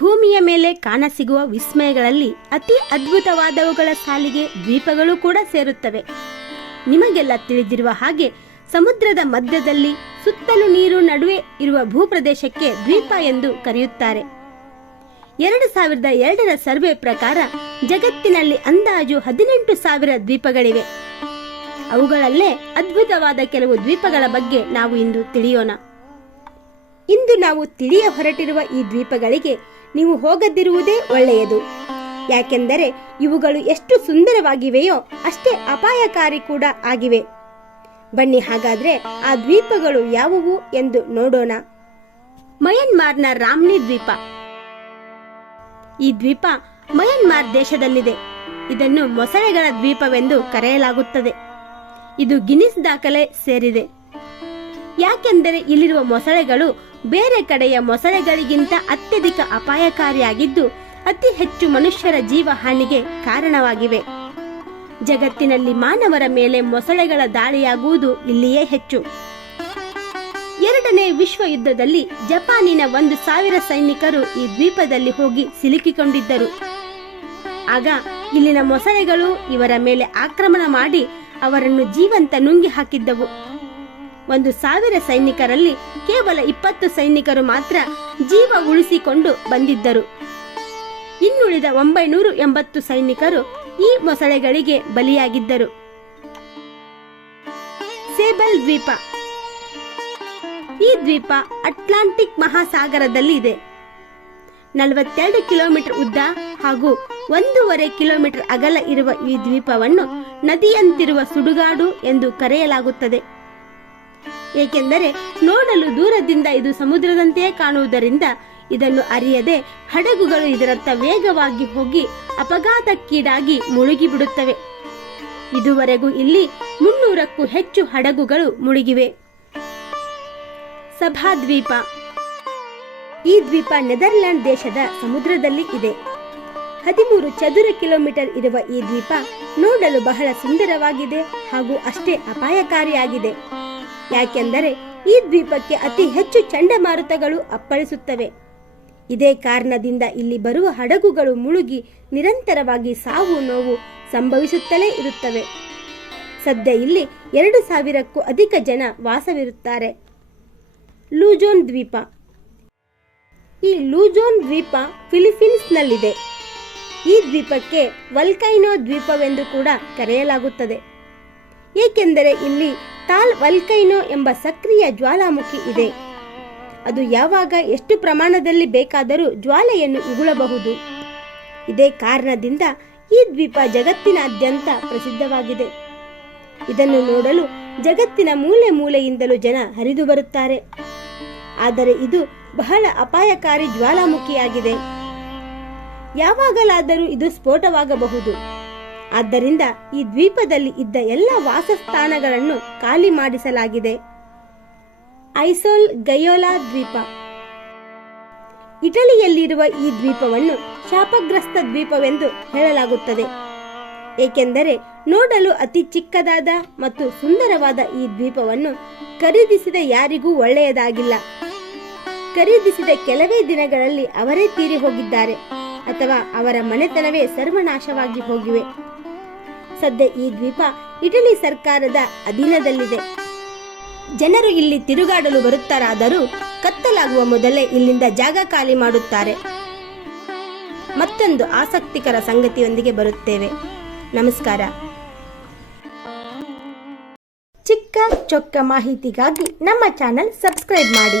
ಭೂಮಿಯ ಮೇಲೆ ಕಾಣಸಿಗುವ ವಿಸ್ಮಯಗಳಲ್ಲಿ ಅತಿ ಅದ್ಭುತವಾದವುಗಳ ಸಾಲಿಗೆ ದ್ವೀಪಗಳು ಕೂಡ ಸೇರುತ್ತವೆ. ನಿಮಗೆಲ್ಲ ತಿಳಿದಿರುವ ಹಾಗೆ ಸಮುದ್ರದ ಮಧ್ಯದಲ್ಲಿ ಸುತ್ತಲೂ ನೀರು ನಡುವೆ ಇರುವ ಭೂಪ್ರದೇಶಕ್ಕೆ ದ್ವೀಪ ಎಂದು ಕರೆಯುತ್ತಾರೆ. ಎರಡು ಸಾವಿರದ ಎರಡರ ಸರ್ವೆ ಪ್ರಕಾರ ಜಗತ್ತಿನಲ್ಲಿ ಅಂದಾಜು ಹದಿನೆಂಟು ಸಾವಿರ ದ್ವೀಪಗಳಿವೆ. ಅವುಗಳಲ್ಲೇ ಅದ್ಭುತವಾದ ಕೆಲವು ದ್ವೀಪಗಳ ಬಗ್ಗೆ ನಾವು ಇಂದು ತಿಳಿಯೋಣ. ಇಂದು ನಾವು ತಿಳಿಯ ಹೊರಟಿರುವ ಈ ದ್ವೀಪಗಳಿಗೆ ನೀವು ಹೋಗದಿರುವುದೇ ಒಳ್ಳೆಯದು. ಯಾಕೆಂದರೆ ಇವುಗಳು ಎಷ್ಟು ಸುಂದರವಾಗಿವೆಯೋ ಅಷ್ಟೇ ಅಪಾಯಕಾರಿ ಕೂಡ ಆಗಿವೆ. ಬನ್ನಿ ಹಾಗಾದ್ರೆ ಆ ದ್ವೀಪಗಳು ಯಾವುವು ಎಂದು ನೋಡೋಣ. ಮಯನ್ಮಾರ್ನ ರಾಮ್ನಿ ದ್ವೀಪ. ಈ ದ್ವೀಪ ಮಯನ್ಮಾರ್ ದೇಶದಲ್ಲಿದೆ. ಇದನ್ನು ಮೊಸಳೆಗಳ ದ್ವೀಪವೆಂದು ಕರೆಯಲಾಗುತ್ತದೆ. ಇದು ಗಿನಿಸ್ ದಾಖಲೆ ಸೇರಿದೆ. ಯಾಕೆಂದರೆ ಇಲ್ಲಿರುವ ಮೊಸಳೆಗಳು ಬೇರೆ ಕಡೆಯ ಮೊಸಳೆಗಳಿಗಿಂತ ಅತ್ಯಧಿಕ ಅಪಾಯಕಾರಿಯಾಗಿದ್ದು, ಅತಿ ಹೆಚ್ಚು ಮನುಷ್ಯರ ಜೀವ ಹಾನಿಗೆ ಕಾರಣವಾಗಿವೆ. ಜಗತ್ತಿನಲ್ಲಿ ಮಾನವರ ಮೇಲೆ ಮೊಸಳೆಗಳ ದಾಳಿಯಾಗುವುದು ಇಲ್ಲಿಯೇ ಹೆಚ್ಚು. ಎರಡನೇ ವಿಶ್ವ ಯುದ್ಧದಲ್ಲಿ ಜಪಾನಿನ ಒಂದು ಸಾವಿರ ಸೈನಿಕರು ಈ ದ್ವೀಪದಲ್ಲಿ ಹೋಗಿ ಸಿಲುಕಿಕೊಂಡಿದ್ದರು. ಆಗ ಇಲ್ಲಿನ ಮೊಸಳೆಗಳು ಇವರ ಮೇಲೆ ಆಕ್ರಮಣ ಮಾಡಿ ಅವರನ್ನು ಜೀವಂತ ನುಂಗಿ ಹಾಕಿದ್ದವು. ಒಂದು ಸಾವಿರ ಸೈನಿಕರಲ್ಲಿ ಕೇವಲ ಇಪ್ಪತ್ತು ಸೈನಿಕರು ಮಾತ್ರ ಜೀವ ಉಳಿಸಿಕೊಂಡು ಬಂದಿದ್ದರು. ಇನ್ನುಳಿದ ಒಂಬೈನೂರು ಎಂಬತ್ತು ಸೈನಿಕರು ಈ ಮೊಸಳೆಗಳಿಗೆ ಬಲಿಯಾಗಿದ್ದರು. ಸೇಬಲ್ ದ್ವೀಪ. ಈ ದ್ವೀಪ ಅಟ್ಲಾಂಟಿಕ್ ಮಹಾಸಾಗರದಲ್ಲಿ ಇದೆ. ನಲವತ್ತೆರಡು ಕಿಲೋಮೀಟರ್ ಉದ್ದ ಹಾಗೂ ಒಂದೂವರೆ ಕಿಲೋಮೀಟರ್ ಅಗಲ ಇರುವ ಈ ದ್ವೀಪವನ್ನು ನದಿಯಂತಿರುವ ಸುಡುಗಾಡು ಎಂದು ಕರೆಯಲಾಗುತ್ತದೆ. ಏಕೆಂದರೆ ನೋಡಲು ದೂರದಿಂದ ಇದು ಸಮುದ್ರದಂತೆಯೇ ಕಾಣುವುದರಿಂದ ಇದನ್ನು ಅರಿಯದೆ ಹಡಗುಗಳು ಇದರತ್ತ ವೇಗವಾಗಿ ಹೋಗಿ ಅಪಘಾತಕ್ಕೀಡಾಗಿ ಮುಳುಗಿ ಬಿಡುತ್ತವೆ ಇದುವರೆಗೂ ಇಲ್ಲಿ ಮುನ್ನೂರಕ್ಕೂ ಹೆಚ್ಚು ಹಡಗುಗಳು ಮುಳುಗಿವೆ. ಸಭಾದ್ವೀಪ. ಈ ದ್ವೀಪ ನೆದರ್ಲ್ಯಾಂಡ್ ದೇಶದ ಸಮುದ್ರದಲ್ಲಿ ಇದೆ. ಹದಿಮೂರು ಚದುರ ಕಿಲೋಮೀಟರ್ ಇರುವ ಈ ದ್ವೀಪ ನೋಡಲು ಬಹಳ ಸುಂದರವಾಗಿದೆ ಹಾಗೂ ಅಷ್ಟೇ ಅಪಾಯಕಾರಿಯಾಗಿದೆ. ಯಾಕೆಂದರೆ ಈ ದ್ವೀಪಕ್ಕೆ ಅತಿ ಹೆಚ್ಚು ಚಂಡಮಾರುತಗಳು ಅಪ್ಪಳಿಸುತ್ತವೆ. ಇದೇ ಕಾರಣದಿಂದ ಇಲ್ಲಿ ಬರುವ ಹಡಗುಗಳು ಮುಳುಗಿ ನಿರಂತರವಾಗಿ ಸಾವು ನೋವು ಸಂಭವಿಸುತ್ತಲೇ ಇರುತ್ತವೆ. ಸದ್ಯ ಇಲ್ಲಿ ಎರಡು ಸಾವಿರಕ್ಕೂ ಅಧಿಕ ಜನ ವಾಸವಿರುತ್ತಾರೆ. ಲೂಜೋನ್ ದ್ವೀಪ. ಈ ಲೂಜೋನ್ ದ್ವೀಪ ಫಿಲಿಪೀನ್ಸ್ನಲ್ಲಿದೆ. ಈ ದ್ವೀಪಕ್ಕೆ ವಲ್ಕೈನೋ ದ್ವೀಪವೆಂದು ಕೂಡ ಕರೆಯಲಾಗುತ್ತದೆ. ಏಕೆಂದರೆ ಇಲ್ಲಿ ತಾಲ್ ವಲ್ಕೈನೋ ಎಂಬ ಸಕ್ರಿಯ ಜ್ವಾಲಾಮುಖಿ ಇದೆ. ಅದು ಯಾವಾಗ ಎಷ್ಟು ಪ್ರಮಾಣದಲ್ಲಿ ಬೇಕಾದರೂ ಜ್ವಾಲೆಯನ್ನು ಉಗುಳಬಹುದು. ಇದೇ ಕಾರಣದಿಂದ ಈ ದ್ವೀಪ ಜಗತ್ತಿನಾದ್ಯಂತ ಪ್ರಸಿದ್ಧವಾಗಿದೆ. ಇದನ್ನು ನೋಡಲು ಜಗತ್ತಿನ ಮೂಲೆ ಮೂಲೆಯಿಂದಲೂ ಜನ ಹರಿದು ಬರುತ್ತಾರೆ. ಆದರೆ ಇದು ಬಹಳ ಅಪಾಯಕಾರಿ ಜ್ವಾಲಾಮುಖಿಯಾಗಿದೆ. ಯಾವಾಗಲಾದರೂ ಇದು ಸ್ಫೋಟವಾಗಬಹುದು. ಆದ್ದರಿಂದ ಈ ದ್ವೀಪದಲ್ಲಿ ಇದ್ದ ಎಲ್ಲ ವಾಸಸ್ಥಾನಗಳನ್ನು ಖಾಲಿ ಮಾಡಿಸಲಾಗಿದೆ. ಐಸೋಲ್ ಗಯೋಲಾ ದ್ವೀಪ. ಇಟಲಿಯಲ್ಲಿರುವ ಈ ದ್ವೀಪವನ್ನು ಶಾಪಗ್ರಸ್ತ ದ್ವೀಪವೆಂದು ಹೇಳಲಾಗುತ್ತದೆ. ಏಕೆಂದರೆ ನೋಡಲು ಅತಿ ಚಿಕ್ಕದಾದ ಮತ್ತು ಸುಂದರವಾದ ಈ ದ್ವೀಪವನ್ನು ಖರೀದಿಸಿದ ಯಾರಿಗೂ ಒಳ್ಳೆಯದಾಗಿಲ್ಲ. ಖರೀದಿಸಿದ ಕೆಲವೇ ದಿನಗಳಲ್ಲಿ ಅವರೇ ತೀರಿ ಹೋಗಿದ್ದಾರೆ ಅಥವಾ ಅವರ ಮನೆತನವೇ ಸರ್ವನಾಶವಾಗಿ ಹೋಗಿವೆ. ಸದ್ಯ ಈ ದ್ವೀಪ ಇಟಲಿ ಸರ್ಕಾರದ ಅಧೀನದಲ್ಲಿದೆ. ಜನರು ಇಲ್ಲಿ ತಿರುಗಾಡಲು ಬರುತ್ತಾರಾದರೂ ಕತ್ತಲಾಗುವ ಮೊದಲೇ ಇಲ್ಲಿಂದ ಜಾಗ ಖಾಲಿ ಮಾಡುತ್ತಾರೆ. ಮತ್ತೊಂದು ಆಸಕ್ತಿಕರ ಸಂಗತಿಯೊಂದಿಗೆ ಬರುತ್ತೇವೆ. ನಮಸ್ಕಾರ. ಚಿಕ್ಕ ಚೊಕ್ಕ ಮಾಹಿತಿಗಾಗಿ ನಮ್ಮ ಚಾನಲ್ ಸಬ್ಸ್ಕ್ರೈಬ್ ಮಾಡಿ.